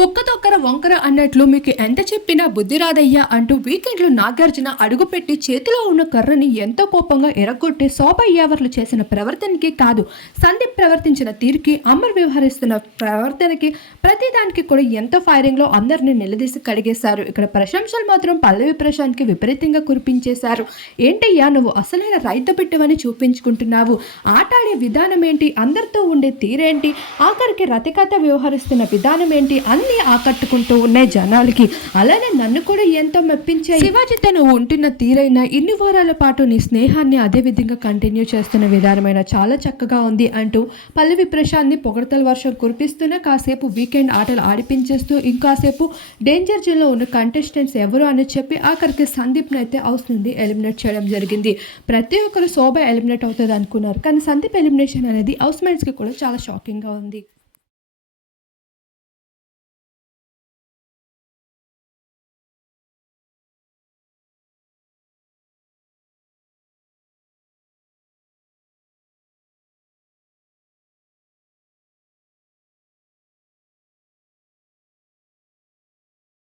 కుక్క తొక్కర వంకర అన్నట్లు మీకు ఎంత చెప్పినా బుద్ధి రాదయ్యా అంటూ వీకెండ్లో నాగార్జున అడుగుపెట్టి చేతిలో ఉన్న కర్రని ఎంతో కోపంగా ఎరగొట్టి శోభయ్యావర్లు చేసిన ప్రవర్తనకి కాదు సందీప్ ప్రవర్తించిన తీరుకి అమర్ వ్యవహరిస్తున్న ప్రవర్తనకి ప్రతిదానికి కూడా ఎంతో ఫైరింగ్లో అందరిని నిలదీసి కడిగేశారు. ఇక్కడ ప్రశంసలు మాత్రం పల్లవి ప్రశాంత్కి విపరీతంగా కురిపించేశారు. ఏంటయ్యా నువ్వు అసలైన రైతు పెట్టవని చూపించుకుంటున్నావు. ఆటాడే విధానం ఏంటి అందరితో ఉండే తీరేంటి? ఆఖరికి రతికథ వ్యవహరిస్తున్న విధానం ఏంటి అన్ని ఆకట్టుకుంటూ ఉన్నాయి జనాలకి. అలానే నన్ను కూడా ఎంతో మెప్పించాయి. శివాజీ తను ఉంటున్న తీరైన ఇన్ని వారాల పాటు నీ స్నేహాన్ని అదే విధంగా కంటిన్యూ చేస్తున్న విధానమైన చాలా చక్కగా ఉంది అంటూ పల్లవి ప్రశాంత్ని పొగడతల వర్షం కురిపిస్తూనే కాసేపు వీకెండ్ ఆటలు ఆడిపించేస్తూ ఇంకాసేపు డేంజర్ జోన్లో ఉన్న కంటెస్టెంట్స్ ఎవరు అని చెప్పి ఆఖరికి సందీప్ని అయితే హౌస్ నుండి ఎలిమినేట్ చేయడం జరిగింది. ప్రతి ఒక్కరు శోభ ఎలిమినేట్ అవుతుంది అనుకున్నారు. కానీ సందీప్ ఎలిమినేషన్ అనేది హౌస్ మేట్స్కి కూడా చాలా షాకింగ్గా ఉంది.